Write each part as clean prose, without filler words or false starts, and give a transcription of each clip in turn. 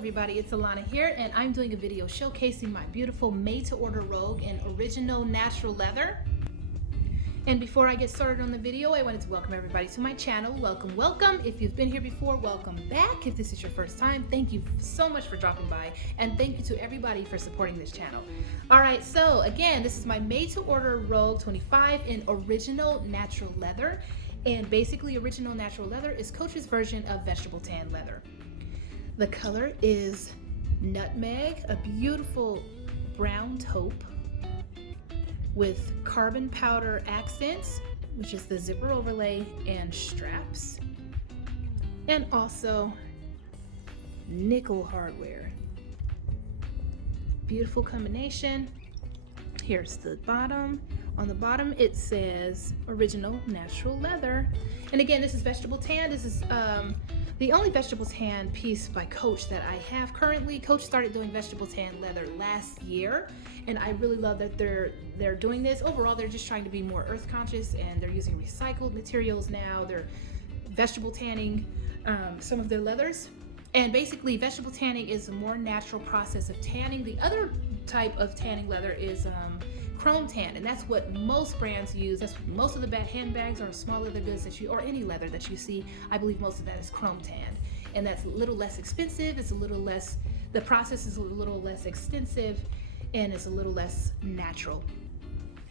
everybody, it's Alana here, and I'm doing a video showcasing my beautiful made-to-order rogue in original natural leather. And before I get started on the video, I wanted to welcome everybody to my channel. Welcome, welcome. If you've been here before, welcome back. If this is your first time, thank you so much for dropping by, and thank you to everybody for supporting this channel. All right, so again, this is my made-to-order rogue 25 in original natural leather. And basically, original natural leather is Coach's version of vegetable tan leather. The color is nutmeg, a beautiful brown taupe with carbon powder accents, which is the zipper overlay and straps, and also nickel hardware. Beautiful combination. Here's the bottom. On the bottom it says original natural leather. And again, this is vegetable tan. This is the only vegetable tan piece by Coach that I have currently. Coach started doing vegetable tan leather last year, and I really love that they're doing this. Overall, they're just trying to be more earth conscious, and they're using recycled materials now. They're vegetable tanning some of their leathers. And basically, vegetable tanning is a more natural process of tanning. The other type of tanning leather is chrome tan, and that's what most brands use. That's most of the handbags or small leather goods that or any leather that you see. I believe most of that is chrome tan, and that's a little less expensive. It's a little less, the process is a little less extensive, and it's a little less natural.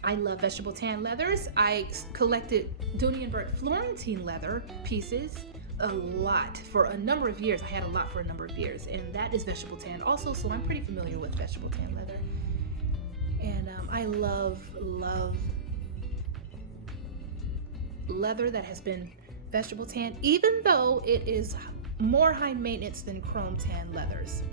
I love vegetable tan leathers. I collected Dooney & Bourke Florentine leather pieces a lot for a number of years. I had a lot for a number of years, and that is vegetable tan also, so I'm pretty familiar with vegetable tan leather. And I love leather that has been vegetable tan, even though it is more high maintenance than chrome tan leathers.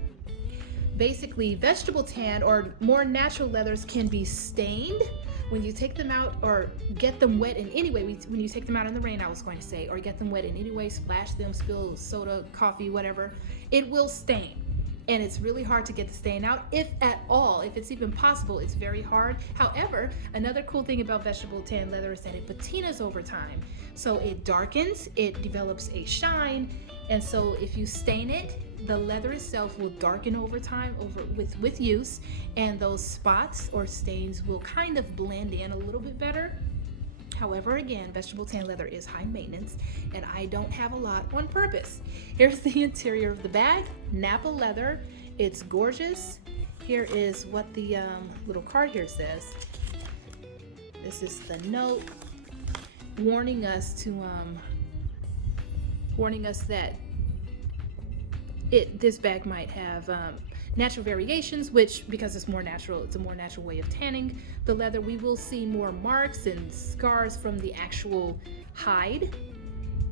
Basically, vegetable tan or more natural leathers can be stained when you take them out or get them wet in any way. When you take them out in the rain, I was going to say, or get them wet in any way, splash them, spill soda, coffee, whatever, it will stain. And it's really hard to get the stain out, if at all. If it's even possible, it's very hard. However, another cool thing about vegetable tan leather is that it patinas over time. So it darkens, it develops a shine, and so if you stain it, the leather itself will darken over time with use, and those spots or stains will kind of blend in a little bit better. However, again, vegetable tan leather is high maintenance, and I don't have a lot on purpose. Here's the interior of the bag, Napa leather. It's gorgeous. Here is what the little card here says. This is the note warning us that this bag might have natural variations, which, because it's more natural, it's a more natural way of tanning the leather. We will see more marks and scars from the actual hide.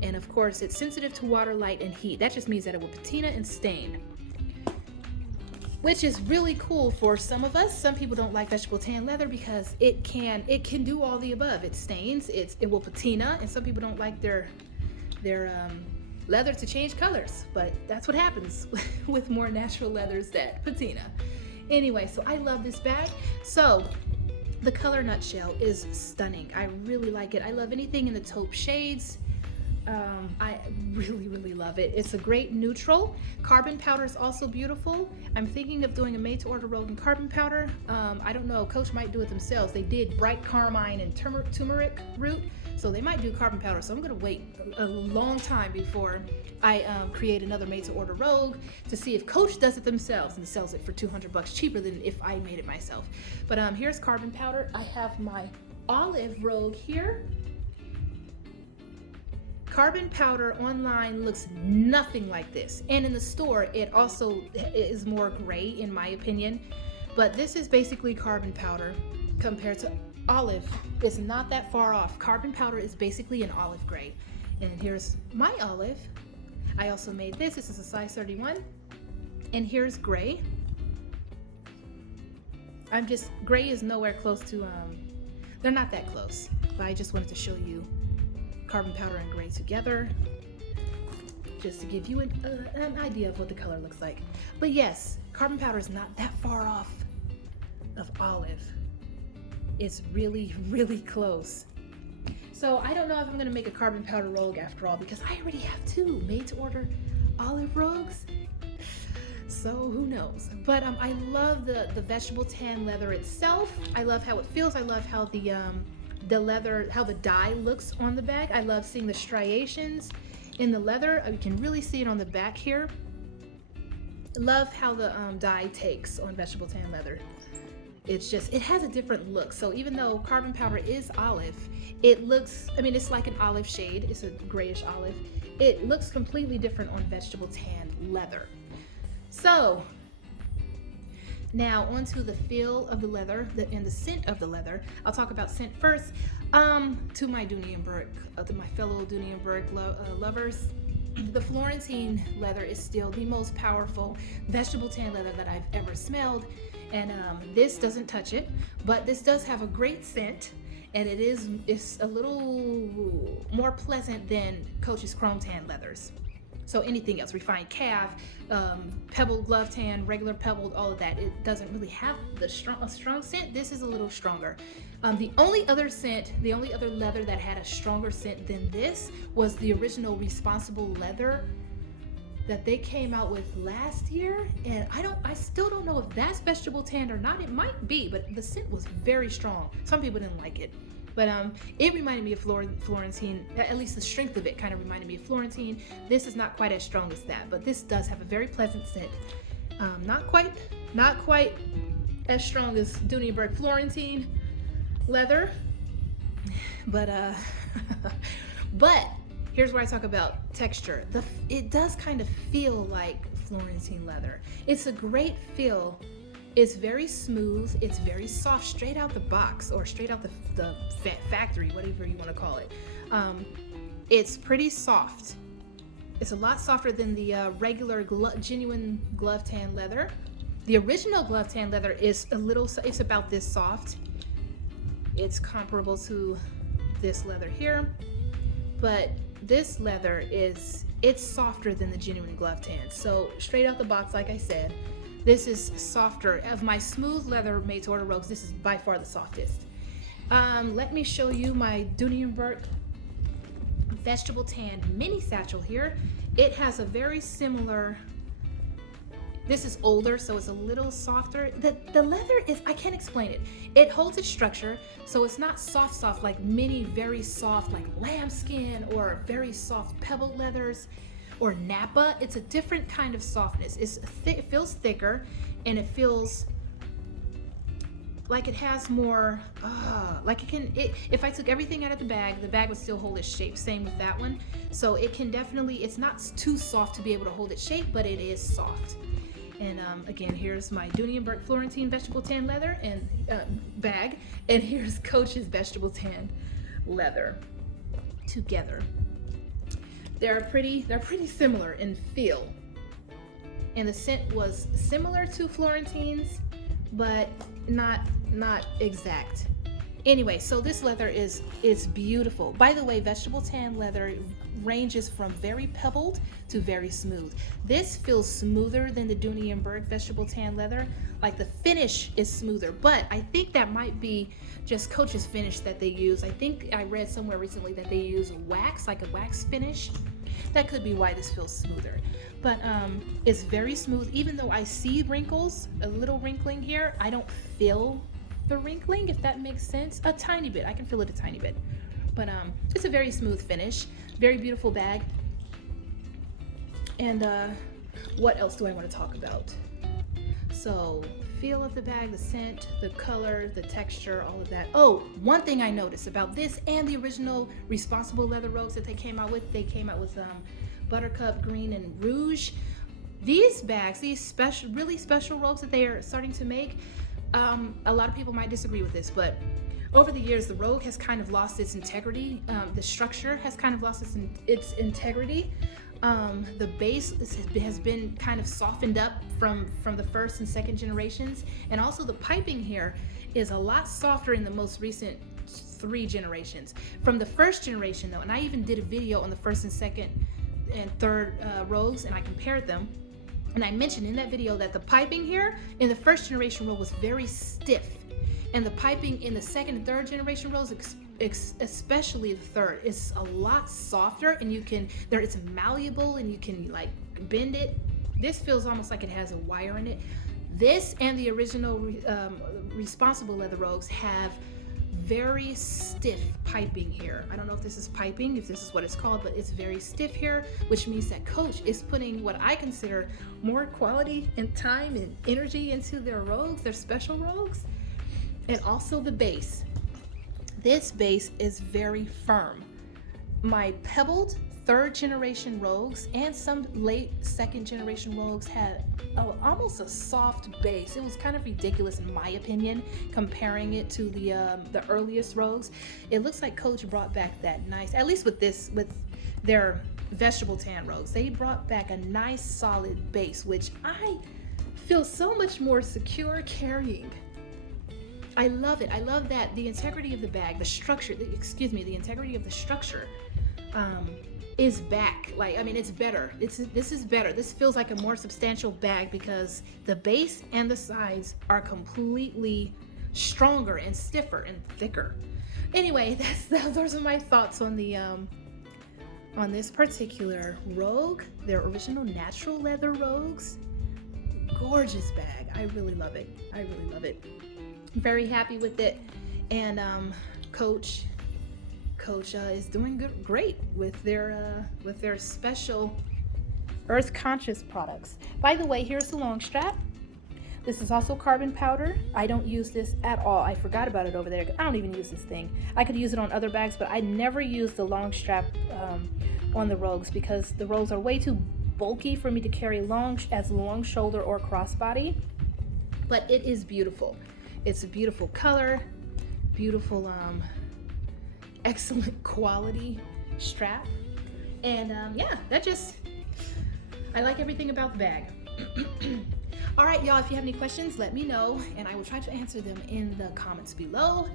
And of course, it's sensitive to water, light, and heat. That just means that it will patina and stain, which is really cool for some of us. Some people don't like vegetable tan leather because it can do all the above. It stains, it will patina, and some people don't like their leather to change colors, but that's what happens with more natural leathers that patina. Anyway, so I love this bag. So the color nutshell is stunning. I really like it. I love anything in the taupe shades. I really love it. It's a great neutral. Carbon powder is also beautiful. I'm thinking of doing a made-to-order rogue in carbon powder. I don't know, Coach might do it themselves. They did bright carmine and turmeric root, so they might do carbon powder. So I'm gonna wait a long time before I create another made-to-order rogue to see if Coach does it themselves and sells it for $200 cheaper than if I made it myself. But here's carbon powder. I have my olive rogue here. Carbon powder online looks nothing like this, and in the store it also is more gray in my opinion, but this is basically carbon powder compared to olive. It's not that far off. Carbon powder is basically an olive gray, and here's my olive. I also made this. This is a size 31, and here's gray. Gray is nowhere close to they're not that close, but I just wanted to show you carbon powder and gray together, just to give you an idea of what the color looks like. But yes, carbon powder is not that far off of olive. It's really close. So I don't know if I'm gonna make a carbon powder rogue after all, because I already have two made to order olive rogues. So who knows? But I love the vegetable tan leather itself. I love how it feels. I love how the leather, how the dye looks on the bag. I love seeing the striations in the leather. You can really see it on the back here. Love how the dye takes on vegetable tan leather. It's just, it has a different look. So even though carbon powder is olive, it looks, I mean, it's like an olive shade. It's a grayish olive. It looks completely different on vegetable tan leather. So now onto the feel of the leather and the scent of the leather. I'll talk about scent first. To my Dooney & Bourke, to my fellow Dooney & Bourke lovers, the Florentine leather is still the most powerful vegetable tan leather that I've ever smelled. And this doesn't touch it, but this does have a great scent, and it's a little more pleasant than Coach's chrome tan leathers. So anything else, refined calf, pebbled glove tan, regular pebbled, all of that, it doesn't really have a strong scent. This is a little stronger. The only other leather that had a stronger scent than this was the original Responsible leather that they came out with last year, and I still don't know if that's vegetable tan or not. It might be, but the scent was very strong. Some people didn't like it, but it reminded me of Florentine. At least the strength of it kind of reminded me of Florentine. This is not quite as strong as that, but this does have a very pleasant scent. Not quite as strong as Dooney & Bourke Florentine leather, but but here's where I talk about texture. It does kind of feel like Florentine leather. It's a great feel. It's very smooth. It's very soft, straight out the box or straight out the factory, whatever you want to call it. It's pretty soft. It's a lot softer than the regular genuine glove tan leather. The original glove tan leather is it's about this soft. It's comparable to this leather here, but this leather it's softer than the genuine glove tan. So straight out the box, like I said, this is softer. Of my smooth leather made to order robes, this is by far the softest. Let me show you my Dooney & Bourke vegetable tan mini satchel here. It has a very similar, this is older, so it's a little softer. The leather is, I can't explain it. It holds its structure, so it's not soft like many very soft like lambskin or very soft pebbled leathers or Napa. It's a different kind of softness. It feels thicker, and it feels like it has more, like if I took everything out of the bag would still hold its shape. Same with that one. So it can definitely, it's not too soft to be able to hold its shape, but it is soft. And again, here's my Dooney & Bourke Florentine vegetable tan leather and bag, and here's Coach's vegetable tan leather together. They're pretty similar in feel, and the scent was similar to Florentine's, but not exact. Anyway, so this leather is beautiful. By the way, vegetable tan leather ranges from very pebbled to very smooth. This feels smoother than the Dooney & Bourke vegetable tan leather. Like the finish is smoother, but I think that might be just Coach's finish that they use. I think I read somewhere recently that they use wax, like a wax finish. That could be why this feels smoother. But it's very smooth. Even though I see wrinkles, a little wrinkling here, I don't feel the wrinkling, if that makes sense. A tiny bit. I can feel it a tiny bit. But it's a very smooth finish. Very beautiful bag. And what else do I want to talk about? So, feel of the bag, the scent, the color, the texture, all of that. Oh, one thing I noticed about this and the original Responsible leather robes that they came out with Buttercup Green and Rouge. These bags, these really special robes that they are starting to make, a lot of people might disagree with this, but over the years, the robe has kind of lost its integrity. The structure has kind of lost its integrity. The base has been kind of softened up from the first and second generations. And also the piping here is a lot softer in the most recent 3 generations. From the first generation though, and I even did a video on the first and second and third robes, and I compared them. And I mentioned in that video that the piping here in the first generation robe was very stiff. And the piping in the second and third generation robes, especially the third, is a lot softer, and it's malleable, and you can like bend it This feels almost like it has a wire in it. This and the original Responsible leather rogues have very stiff piping here. I don't know if this is piping, if this is what it's called, but it's very stiff here, which means that Coach is putting what I consider more quality and time and energy into their rogues, their special rogues. And also the base. This base is very firm. My pebbled 3rd generation rogues and some late 2nd generation rogues had almost a soft base. It was kind of ridiculous in my opinion, comparing it to the earliest rogues. It looks like Coach brought back that nice, at least with their vegetable tan rogues, they brought back a nice solid base, which I feel so much more secure carrying. I love it. I love that the integrity of the bag, the integrity of the structure is back. Like, I mean, it's better. This is better. This feels like a more substantial bag because the base and the sides are completely stronger and stiffer and thicker. Anyway, those are my thoughts on the on this particular rogue, their original natural leather rogues. Gorgeous bag. I really love it. I really love it. Very happy with it. And Coach is doing great with their special Earth Conscious products. By the way, here's the long strap. This is also carbon powder. I don't use this at all. I forgot about it over there. I don't even use this thing. I could use it on other bags, but I never use the long strap on the rogues because the rogues are way too bulky for me to carry as long shoulder or crossbody. But it is beautiful. It's a beautiful color, beautiful excellent quality strap, and yeah, I like everything about the bag. All right, y'all, if you have any questions, let me know and I will try to answer them in the comments below.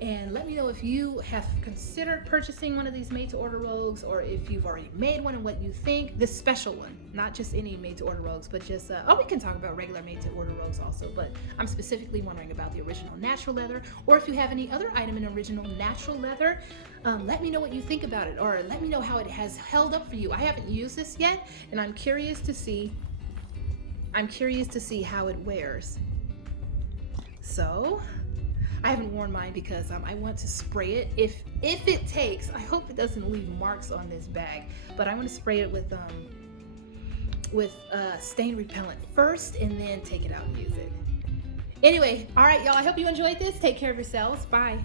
And let me know if you have considered purchasing one of these made-to-order rogues, or if you've already made one and what you think. This special one, not just any made-to-order rogues, but just we can talk about regular made-to-order rogues also, but I'm specifically wondering about the original natural leather. Or if you have any other item in original natural leather, let me know what you think about it, or let me know how it has held up for you. I haven't used this yet, and I'm curious to see how it wears. So I haven't worn mine because I want to spray it. If it takes, I hope it doesn't leave marks on this bag, but I want to spray it with stain repellent first and then take it out and use it. Anyway, all right, y'all, I hope you enjoyed this. Take care of yourselves. Bye.